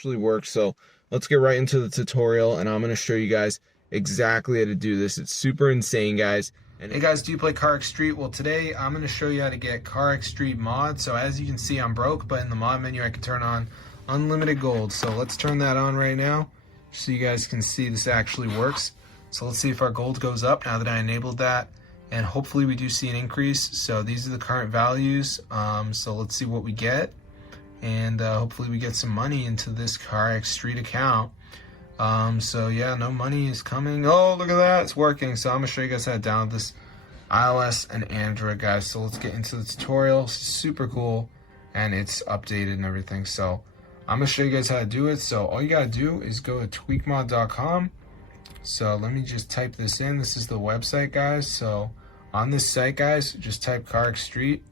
actually works. So let's get right into the tutorial, and I'm going to show you guys exactly how to do this. It's super insane, guys. And hey guys, do you play CarX Street? Well, today I'm going to show you how to get CarX Street mod. So as you can see, I'm broke, but in the mod menu I can turn on unlimited gold. So let's turn that on right now so you guys can see this actually works. So let's see if our gold goes up now that I enabled that, and hopefully we do see an increase. So these are the current values. So let's see what we get, and hopefully we get some money into this CarX Street account. So yeah, no money is coming. Oh, look at that, it's working. So I'm gonna show you guys how to download this iOS and Android, guys. So let's get into the tutorial. It's super cool, and it's updated and everything. So I'm gonna show you guys how to do it. So all you gotta do is go to tweakmod.com. So let me just type this in. This is the website, guys. So on this site, guys, just type CarX Street,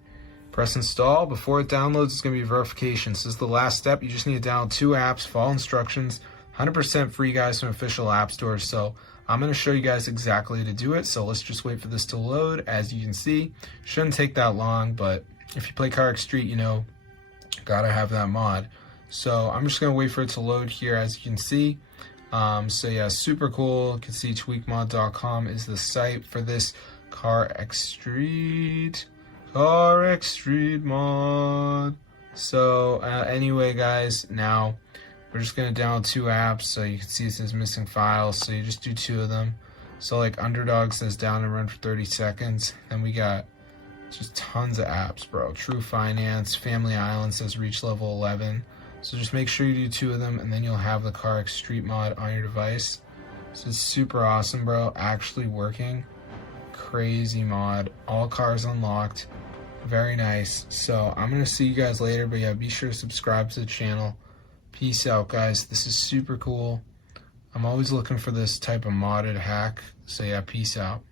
press install. Before it downloads, it's gonna be verification. So this is the last step. You just need to download 2 apps, follow instructions. 100% free, guys, from official app stores. So I'm going to show you guys exactly how to do it. So let's just wait for this to load. As you can see, shouldn't take that long, but if you play CarX Street, you know, gotta have that mod. So I'm just going to wait for it to load here, as you can see. So yeah, super cool. You can see tweakmod.com is the site for this CarX Street mod. So anyway, guys, now we're just going to download 2 apps. So you can see it says missing files. So you just do 2 of them. So like Underdog says down and run for 30 seconds. Then we got just tons of apps, bro. True Finance, Family Island says reach level 11. So just make sure you do 2 of them, and then you'll have the CarX Street mod on your device. So it's super awesome, bro. Actually working. Crazy mod. All cars unlocked. Very nice. So I'm going to see you guys later. But yeah, be sure to subscribe to the channel. Peace out, guys. This is super cool. I'm always looking for this type of modded hack. So yeah, peace out.